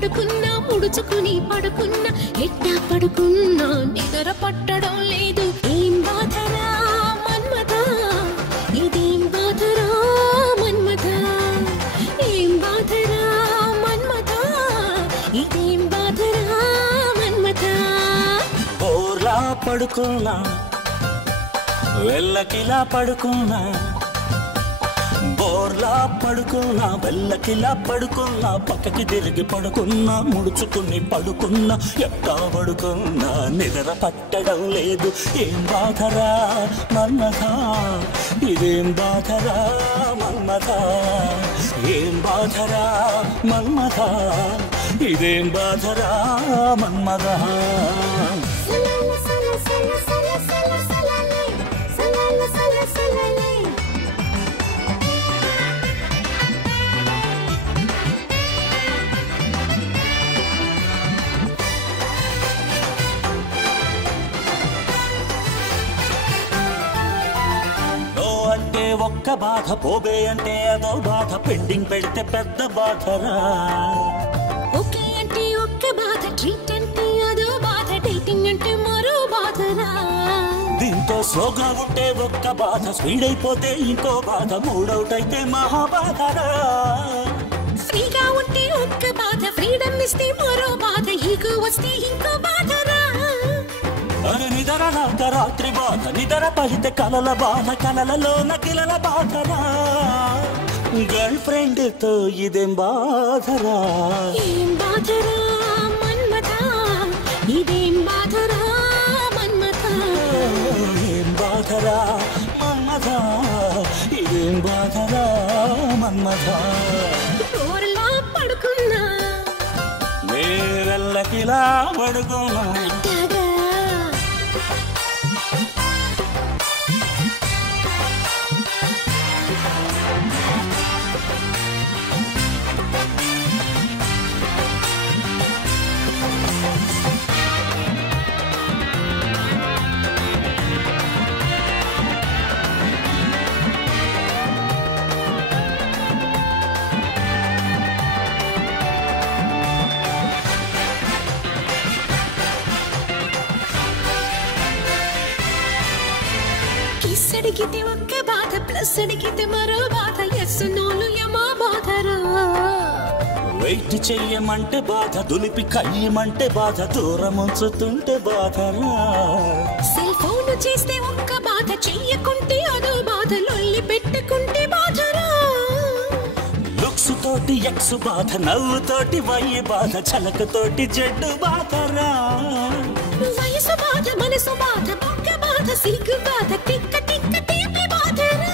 పడుకున్నా ముడుచుకుని పడుకున్నా ఎట్టా పడుకున్నా నిద్ర పట్టడం లేదు ఏం బాధరా మన్మథా ఇదేం బాధరా మన్మథా ఏం బాధరా మన్మథా ఇదేం బాధరా మన్మథా బోర్లా పడుకున్నా వెల్లకిలా పడుకున్నా బోర్లా పడుకున్నా వెల్లకిలా పడుకున్నా పక్కకి తిరిగి పడుకున్నా ముడుచుకుని పడుకున్నా ఎట్టా పడుకున్నా నిద్ర పట్టడం లేదు ఏం బాధరా మన్మథా ఇదేం బాధరా మన్మథా ఏం బాధరా మన్మథా ఇదేం బాధరా మన్మథా అంటే ఒక్క బాధ పోబే అంటే అదో బాధ పెండింగ్ పెడితే పెద్ద బాధరా ఓకే అంటే ఒక్క బాధ ట్రీట్ అంటే అదో బాధ డేటింగ్ అంటే మరో బాధరా దీంతో స్లోగా ఉంటే ఒక్క బాధ స్పీడ్ అయిపోతే ఇంకో బాధ మూడౌట్ అయితే మహాబాధరా ఫ్రీగా ఉంటే ఒక్క బాధ ఫ్రీడమ్ ఇస్తే మరో బాధ ఈగో వస్తే ఇంకో బాధరా నిద్ర రాత్రి బాధ నిద్ర పడితే కలల బాధ కలలలో నకిలల బాధరా గర్ల్ ఫ్రెండ్ తో ఇదేం బాధరా ఏం బాధరా మన్మథా ఇదేం బాధరా మన్మథా ఏం బాధరా మన్మథా ఇదేం బాధరా మన్మథా డోర్లా పడుకున్నా నేరెల్లకిలా పడుకున్నా అడిగితే ఒక్క బాధ ప్లస్ అడిగితే మరో బాధ ఎస్ నోలు యమా బాధరా వెయిట్ చెయ్యమంటే బాధ దులిపి కయ్యమంటే బాధ దూరం ఉంచుతుంటే బాధరా సెల్ ఫోన్ చేస్తే ఒక్క బాధ చెయ్యకుంటే అదో బాధ లొల్లి పెట్టుకుంటే బాధరా లుక్స్ తోటి ఎక్స్ బాధ నవ్వు తోటి వై బాధ చలక తోటి జడ్డు బాధరా వయసు బాధ మనసు బాధ బొక్క బాధ సిగ్గు బాధ టిక్క టిక్క టీపి బాధరా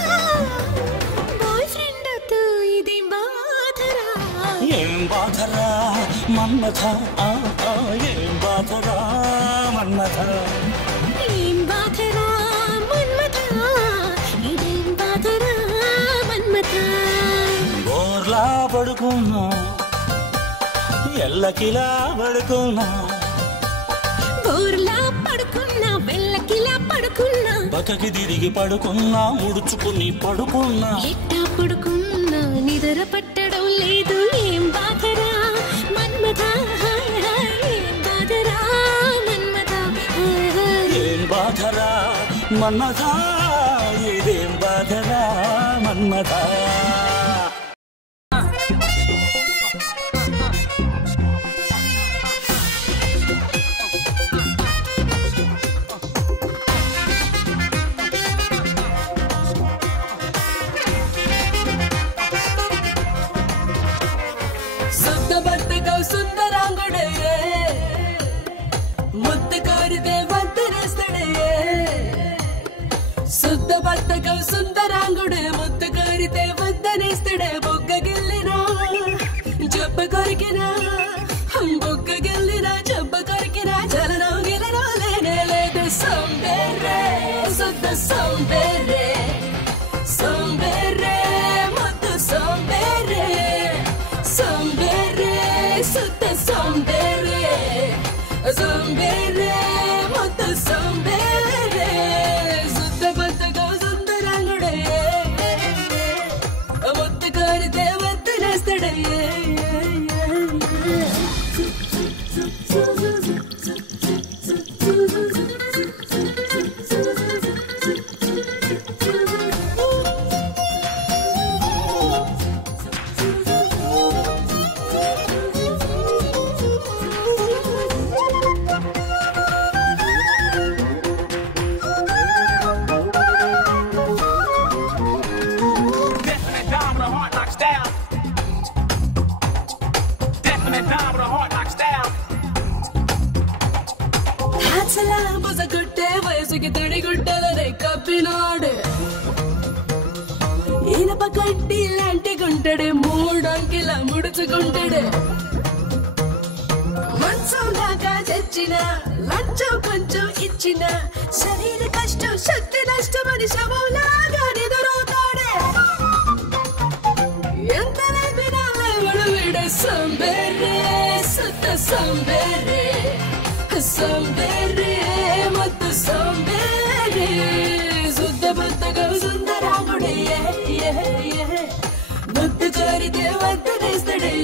బాయ్ ఫ్రెండ్ తో ఇదేం బాధరా ఏం బాధరా మన్మథా ఏం బాధరా మన్మథా ఏం బాధరా మన్మథా ఇదేం బాధరా మన్మథా బోర్లా పడుకున్నా ఎల్లకిలా పడుకున్నా బోర్లా పడుకున్నా వెల్లకిలా పడుకున్నా పక్కకి తిరిగి పడుకున్నా ముడుచుకుని పడుకున్నా ఎట్టా పడుకున్నా నిద్ర పట్టడం లేదు ఏం బాధరా మన్మథా ఏం బాధరా మన్మథా ఏం బాధరా మన్మథా ఇదేం బాధరా మన్మథా సుందరాంగుడు ముద్దు కోరితే వద్దనేస్తాడే బొగ్గ గిల్లినా జబ్బ కొరికినా బొగ్గ గిల్లినా జబ్బ కొరికినా చలనం గిలనం లేనే లేదు సోంబేర్రే సుద్ద సోంబేర్రే సోంబేర్రే ముద్దు సోంబేర్రే సోంబేర్రే సుద్ద సోంబేర్రే సోంబేర్రే ముద్దు సోంబేర్రే సుద్ద బద్దగా సుందరాంగుడే ముద్దు కోరితే వద్దనేస్తాడే ఎదురవుతాడే ఇనప కడ్డి లాంటి గుంటడే మూడంకిల ముడుచుకుంటాడే మంచం దాకా తెచ్చిన లంచం కొంచెం ఇచ్చిన శరీర కష్టం శక్తి నష్టం అని శవంలాగా ఎదురవుతాడే ఎంత లేపినా లేవడు వీడే సంబేరే సుత్త సంబేరే సంబేరే మొత్తం సంబేరే శుద్ధ బుద్ధగా సుందరాముడే ముద్దు కోరితే వద్దనేస్తాడే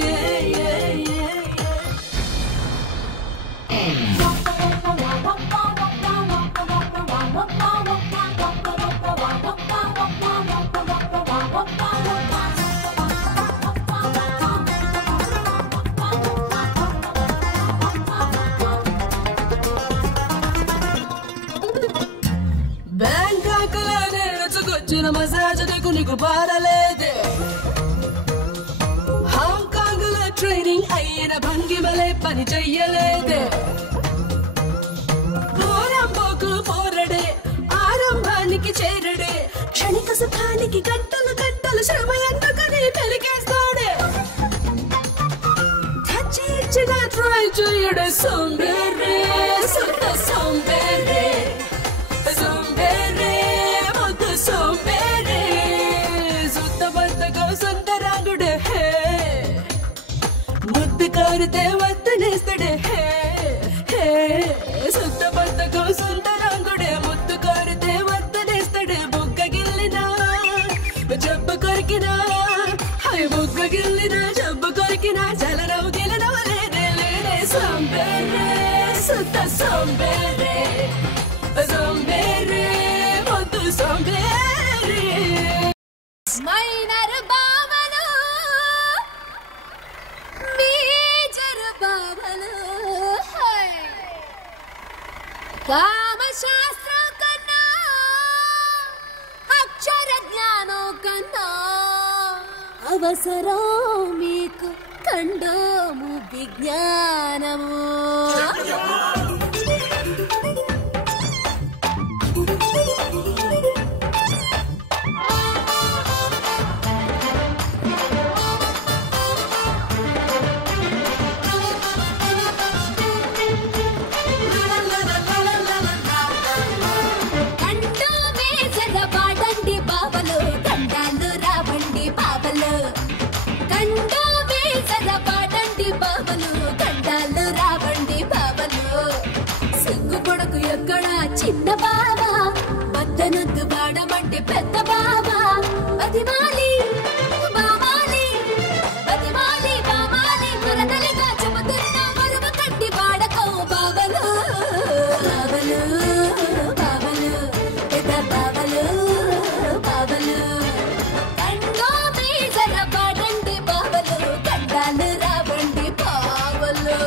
మసాజ్ నీకు బారలేదే హాంకాంగ్ లో ట్రైనింగ్ అయిన భంగిమలే పని చెయ్యలేదే పోరంబోకు పోరడే ఆరంభానికి చేరడే క్షణిక సుఖానికి గంటలు గంటలు శ్రమ ఎందుకని పెలికేస్తాడే ఇచ్చిన ట్రై చేయడే సోంబేరే సుత్త సోంబేరే సోంబేరే మొత్తం సోంబేరే సుత్త బద్దగా సుందరాంగుడే ముద్దు కోరితే వద్దనేస్తాడే సుత్త బద్దగా సుందరాంగుడే ముద్దు కోరితే వద్దనేస్తాడే బుగ్గ గిల్లినా జబ్బ కొరికినా హై బుగ్గ గిల్లినా జబ్బ కొరికినా జలరవు గిలనవ లేదే లేదే సోంబేరే సుత్త సోంబేరే సోంబేరే మొత్తం సోంబేరే మైనర్ బావలు మేజర్ బావలు కామశాస్త్రం కన్నా అక్షర జ్ఞానం కన్నా అవసరం మీకు కండోము విజ్ఞానము చిన్న బాబా బద్దనొద్దు వాడమంటే పెద్ద బాబా అదిమాలి బామాలి అదిమాలి బామాలి మరదలిగా చెబుతున్న మరువ కట్టి వాడకో బాబలు బాబలు బాబలు పెద్ద బాబలు బాబలు కండో మీజర పాడండి బాబలు కండాలు రావండి బాబలు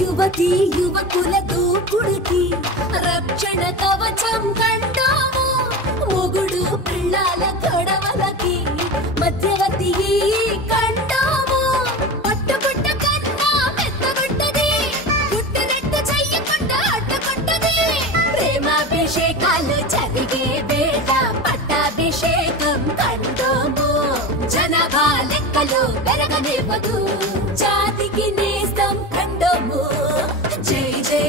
యువతి యువకుల దూకుడికి రక్షణ కవచం కంటాము మొగుడు పిల్లాల గొడవలకి మధ్యవర్తి కంటాము పట్టుబుట్ట కన్నా మెత్తగుంటది పుట్టినట్టు చెయ్యకుండా అడ్డుకుంటది ప్రేమాభిషేకాలు జరిగే వేళ పట్టాభిషేకం కండోము జనాభా లెక్కలు పెరగనివ్వదు జాతికి నేస్తం కండోము జై జై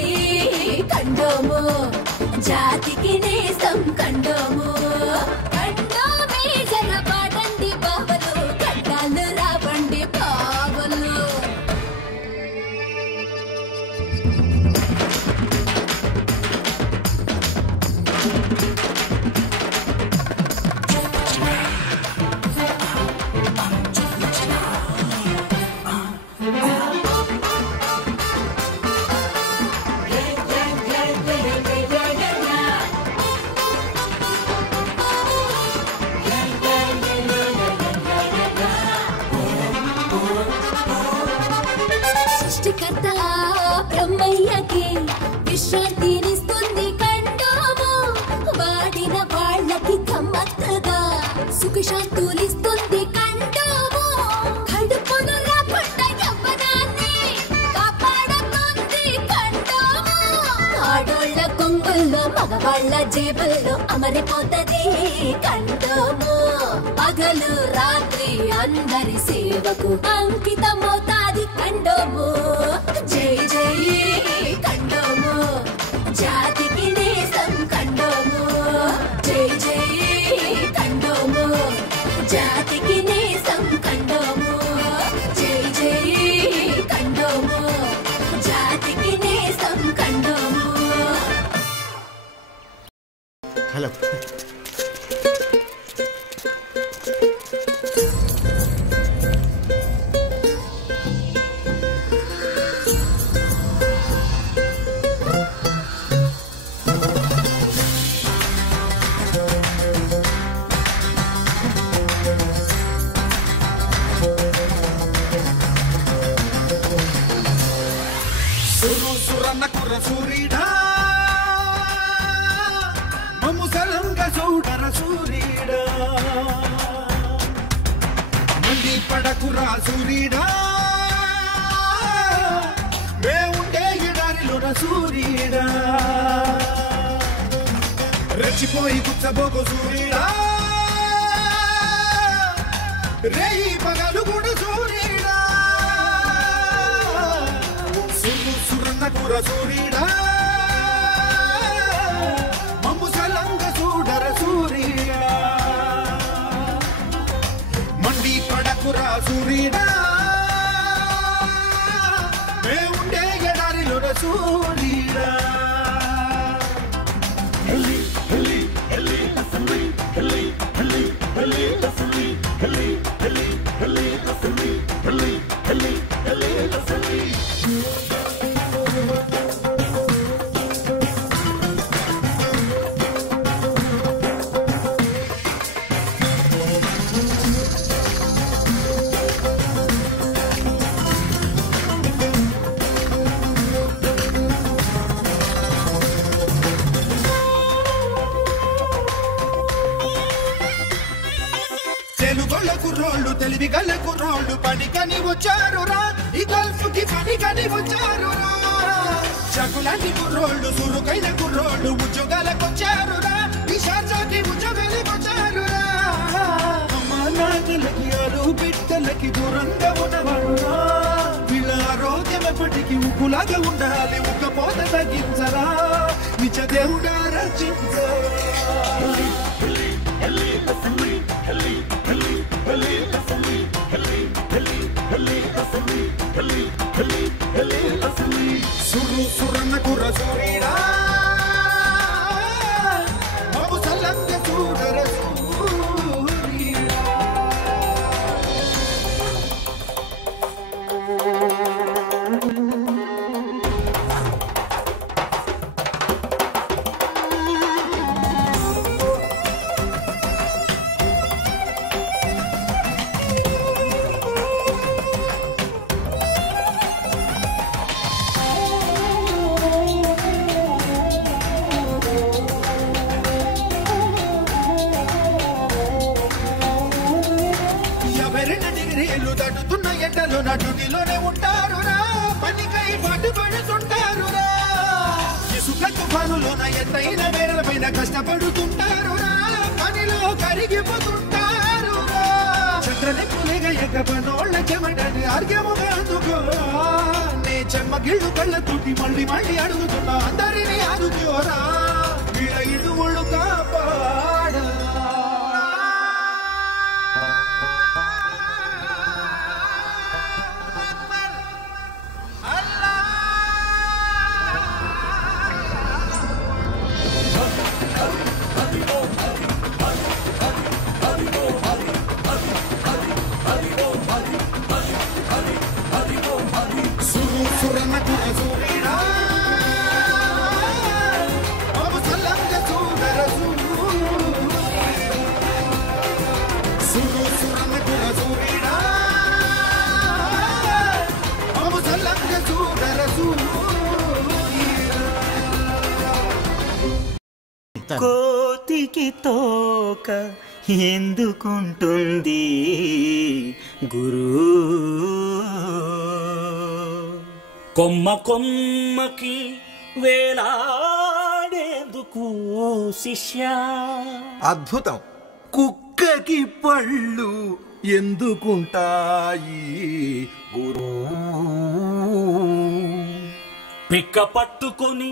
కండోము జాతికి నేస్తం కండోము కండోమే జన పాడండి బావలు కండాలు రావండి బావలు సృష్టికర్త బ్రహ్మయ్యకి విశ్రాంతినిస్తుంది కండోము వాడిన వాళ్ళకి గమ్మత్తుగా సుఖశాంతులిస్తుంది కండోము కడుపును రాకుండా యవ్వనాన్ని కాపాడుతుంది కండోము ఆడోళ్ళ కొంగుల్లో మగవాళ్ళ జేబుల్లో అమరిపోతది కండోము పగలు రాత్రి అందరి సేవకు అంకితమవుతాది కండోము జై జై కండోము జాతికి నేసం కండోము జై జై కండోము జాతికి నేసం కండోము జై జై కండోము జాతికి నేసం కండోము. హలో సూరీడా మమ్ము సలంగా చూడర సూరీడా మండి పడకురా సూరీడా మేముండే ఎడారిలోన సూరీడా రెచ్చిపోయి గుచ్చబోకు సూరీడా రేయి పగలు కూడా సూరీడా సురన్నకుర సూరీడా మమ్ము సలంగ చూడర సూరీడా మండి పడకుర సూరీడా మేముండే ఎడారిలోన సూరీడా హెల్లి హెల్లి హెల్లి హెల్లి హెల్లి హెల్లి హెల్లి హెల్లి హెల్లి హెల్లి హెల్లి హెల్లి హెల్లి హెల్లి హెల్లి హెల్లి తెలుగొల్ల కుర్రోళ్ళు తెలివి గల్ల కుర్రోళ్ళు పనికని వచ్చారురా ఈ గల్ఫ్ కి పనికని వచ్చారురా చకులాంటి కుర్రోళ్ళు సురుకైన కుర్రోళ్ళు ఉద్యోగాలకొచ్చారురా ఈ షాజాకి ఉద్యోగాలకొచ్చారురా అమ్మా నాన్నలకి ఆరు బిడ్డలకి దూరంగా ఉన్నవాడురా వీళ్ళ ఆరోగ్యం ఎప్పటికీ ఉప్పులాగా ఉండాలి ఉక్కపోత తగ్గించరా నిజ దేవుడా రచించరా సురు సురన్నకుర సూరీడా మమ్ము సలంగ చూడర సూరీడా దడుతున్న ఎండలో నటుడిలోనే ఉంటారురా పనికై పాటుపడుతుంటారురా ఇసుక తుఫానులోన ఎత్తైన మేరలపైన కష్టపడుతుంటారురా పనిలో కరిగిపోతుంటారురా చంద్రనెక్కులేగా ఎగపనోళ్ళ చెమటని ఆర్గ్యముగా అందుకోరా నే చెమ్మగిళ్ళు కళ్ళతోటి మళ్ళీ మళ్ళీ అడుగుతున్నా అందరినీ ఆదుకోరా వీళ్ళ ఇల్లు ఒళ్ళు కాపాడా సురన్నకుర సూరీడా మమ్ము సలంగ చూడర సురన్నకుర సూరీడా మమ్ము సలంగ చెప్తాను. కోతికి తోక ఎందుకుంటుంది గురు, కొమ్మ కొమ్మకి వేలాడేందుకు శిష్య. అద్భుతం. కుక్కకి పళ్ళు ఎందుకుంటాయి గురు, పిక్క పట్టుకొని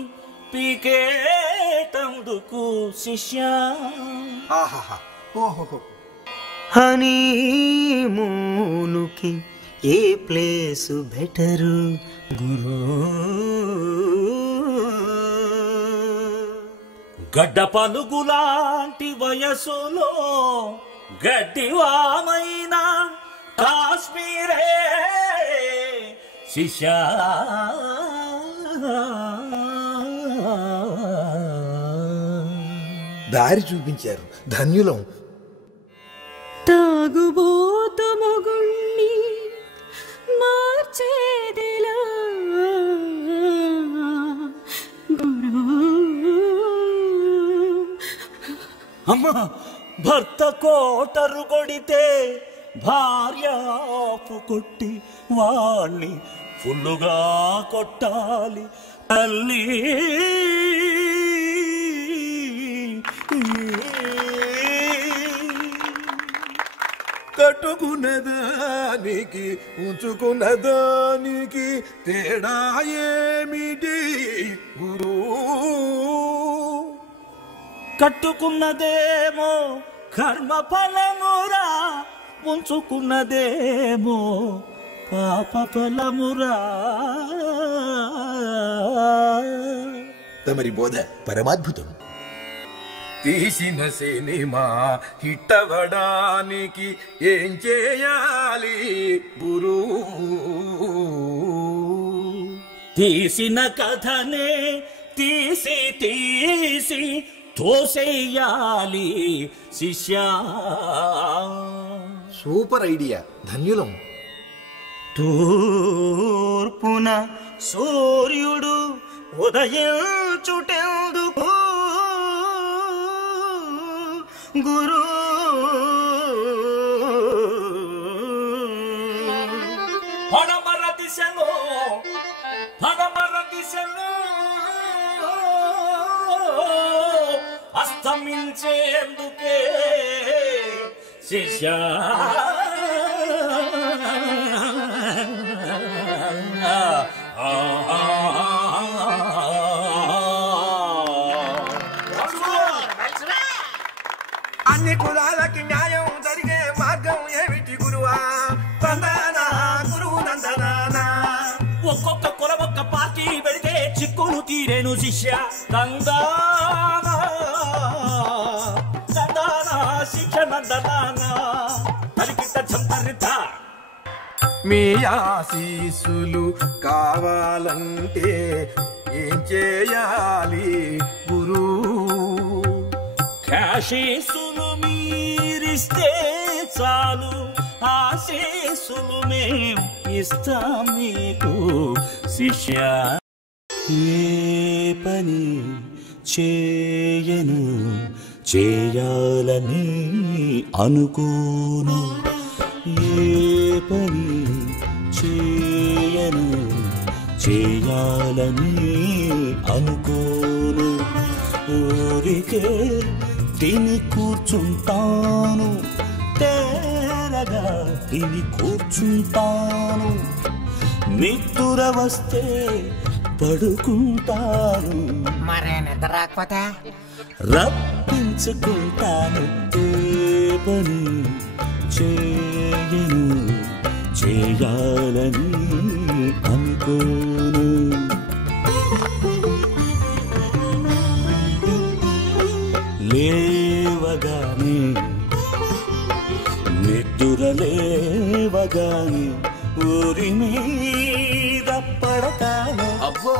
పీకేటందుకు శిష్య. ఆహాహా, ఓహో. హనీమూనుకి ఏ ప్లేసు బెటరు గురు, గడ్డ పలుగులాంటి వయసులో గడ్డివామైన కాశ్మీరే శిష్య. దారి చూపించారు, ధన్యులం. తాగుబోతు మొగుణ్ణి మార్చేదిలా గురు. అమ్మా, భర్త కోటరు కొడితే భార్య ఆపు కొట్టి వాణ్ణి ఫుల్లుగా కొట్టాలి తల్లి. కట్టుకున్నదానికి ఉంచుకున్నదానికి తేడా ఏమిటి గురు, కట్టుకున్నదేమో కర్మ ఫలమురా, ఉంచుకున్నదేమో పాప ఫలమురా. తమరి బోధ పరమాద్భుతం. తీసిన సినిమా హిట్టవడానికి ఏం చేయాలి గురు, తీసిన కథనే తీసి తీసి తోసేయాలి శిష్య. సూపర్ ఐడియా, ధన్యులం. తూర్పున సూర్యుడు ఉదయించుటెందుకు గురు, పడమర దిశలో అస్తమించేందుకే శిష్య. అన్ని కులాలకి న్యాయం జరిగే మార్గం ఏమిటి గురువా? గురువు నందనా. ఒక్కొక్క కులం ఒక్క పార్టీ పెడితే చిక్కులు తీరేను శిష్య. నందానా శిక్ష నందనా తలికిట చంపరిత. మీ ఆశీస్సులు కావాలంటే ఏం చేయాలి గురు, ఆశీస్సులు మీరిస్తే చాలు, ఆశీస్సులు మేం ఇస్తాం మీకు శిష్య. ఏ పని చేయను చేయాలని అనుకోను, ఏ పని చేయను చేయాలని అనుకోను, ఊరికే తిని కూర్చుంటాను, తేరగా తిని కూర్చుంటాను, నిద్ర వస్తే పడుకుంటాను, మరే నిద్ర రాకపోతే రప్పించుకుంటాను. ఏ పని చేయను చేయాలని అనుకోను, లేవగానే నిద్ర లేవగానే ఊరి మీద పడతాను. అబ్బో,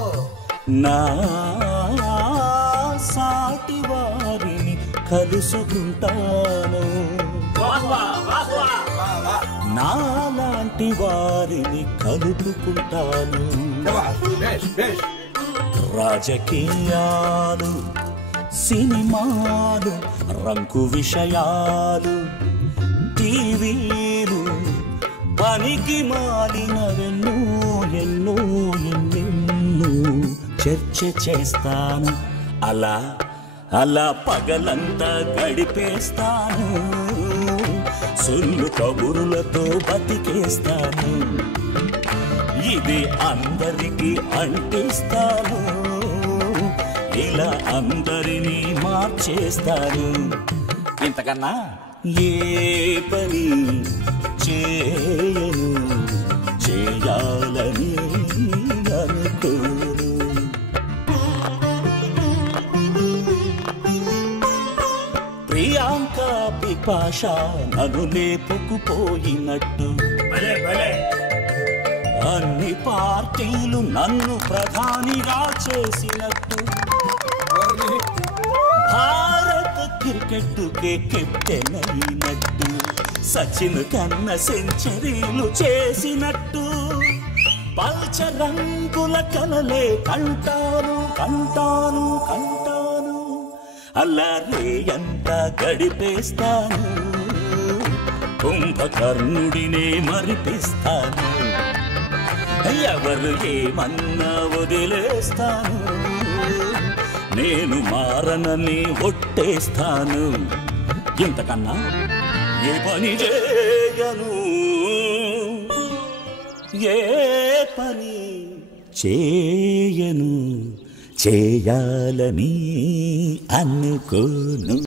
నా సాటి వారిని కలుసుకుంటాను, నాలాంటి వారిని కలుపుకుంటాను. రాజకీయాలు సినిమాలు రంకు విషయాలు టీవీలు పనికి మాలినవెన్నో ఎన్నో ఎన్నెన్నో చర్చ చేస్తాను అలా అలా పగలంతా గడిపేస్తాను సొల్లు కబురులతో బతికేస్తాను ఇది అందరికీ అంటిస్తాను ఇలా అందరినీ మార్చేస్తాను ఇంతకన్నా ఏ పని చేయను చేయాలని అనుకోను ప్రియాంక పిపాష నన్ను లేపుకుపోయినట్టు అన్ని పార్టీలు నన్ను ప్రధానిగా చేసినట్టు భారత క్రికెట్కే కెప్టెన్ అయినట్టు సచిన్ కన్న సెంచరీలు చేసినట్టు పల్చ రంగుల కలలే కంటాను కంటాను కంటాను అల్లారే ఎంత గడిపేస్తాను కుంభకర్ణుడినే మరిపిస్తాను ఎవరు ఏమన్నా వదిలేస్తాను నేను మారనని ఒట్టేస్తాను ఇంతకన్నా ఏ పని చేయను ఏ పని చేయను చేయాలని అనుకోను